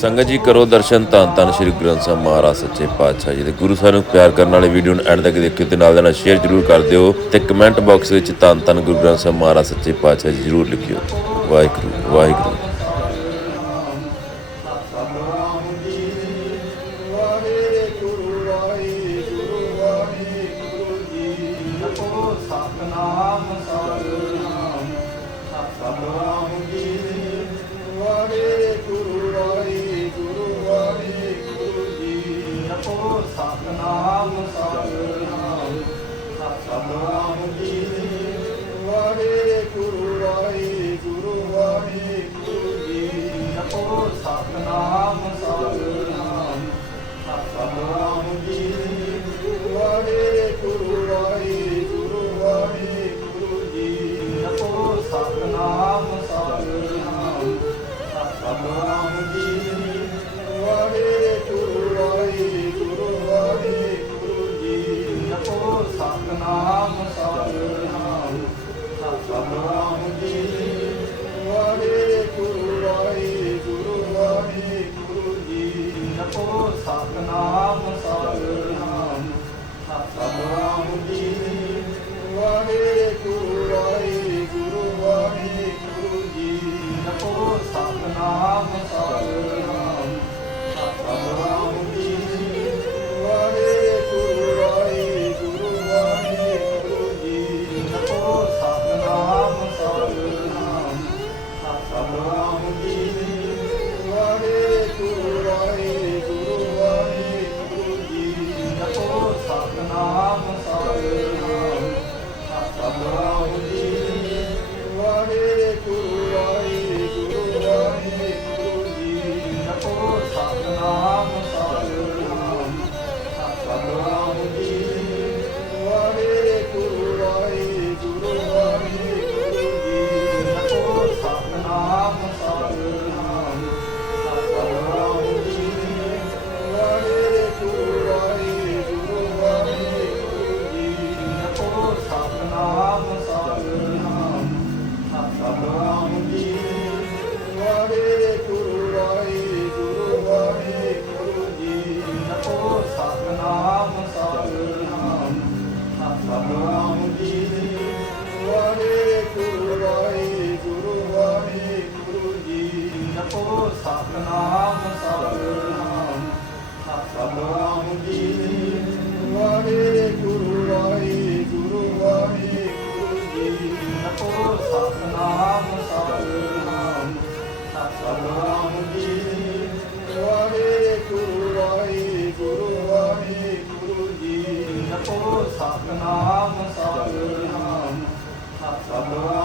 ਸੰਗਤ ਜੀ ਕਰੋ ਦਰਸ਼ਨ ਧੰਨ ਧੰਨ ਸ੍ਰੀ ਗ੍ਰੰਥ ਸਾਹਿਬ ਮਹਾਰਾਜ ਸੱਚੇ ਪਾਤਸ਼ਾਹ ਜੀ ਦੇ ਗੁਰੂ ਸਾਹਿਬ ਨੂੰ ਪਿਆਰ ਕਰਨ ਵਾਲੇ ਵੀਡੀਓ ਨੂੰ ਐਂਡ ਤੱਕ ਦੇਖਿਓ ਤੇ ਨਾਲ ਦੇ ਨਾਲ ਸ਼ੇਅਰ ਜ਼ਰੂਰ ਕਰ ਦਿਓ ਤੇ ਕਮੈਂਟ ਬਾਕਸ ਵਿੱਚ ਧੰਨ ਧੰਨ ਗੁਰੂ ਗ੍ਰੰਥ ਸਾਹਿਬ ਮਹਾਰਾਜ ਸੱਚੇ ਪਾਤਸ਼ਾਹ ਜੀ ਜ਼ਰੂਰ ਲਿਖਿਓ। ਵਾਹਿਗੁਰੂ ਵਾਹਿਗੁਰੂ। ਸਤਨਾਮ ਸਤਨਾਮ ਸਤਨਾਮ اللهم ਸਤਨਾਮ ਸਤਨਾਮ ਸਤਨਾਮ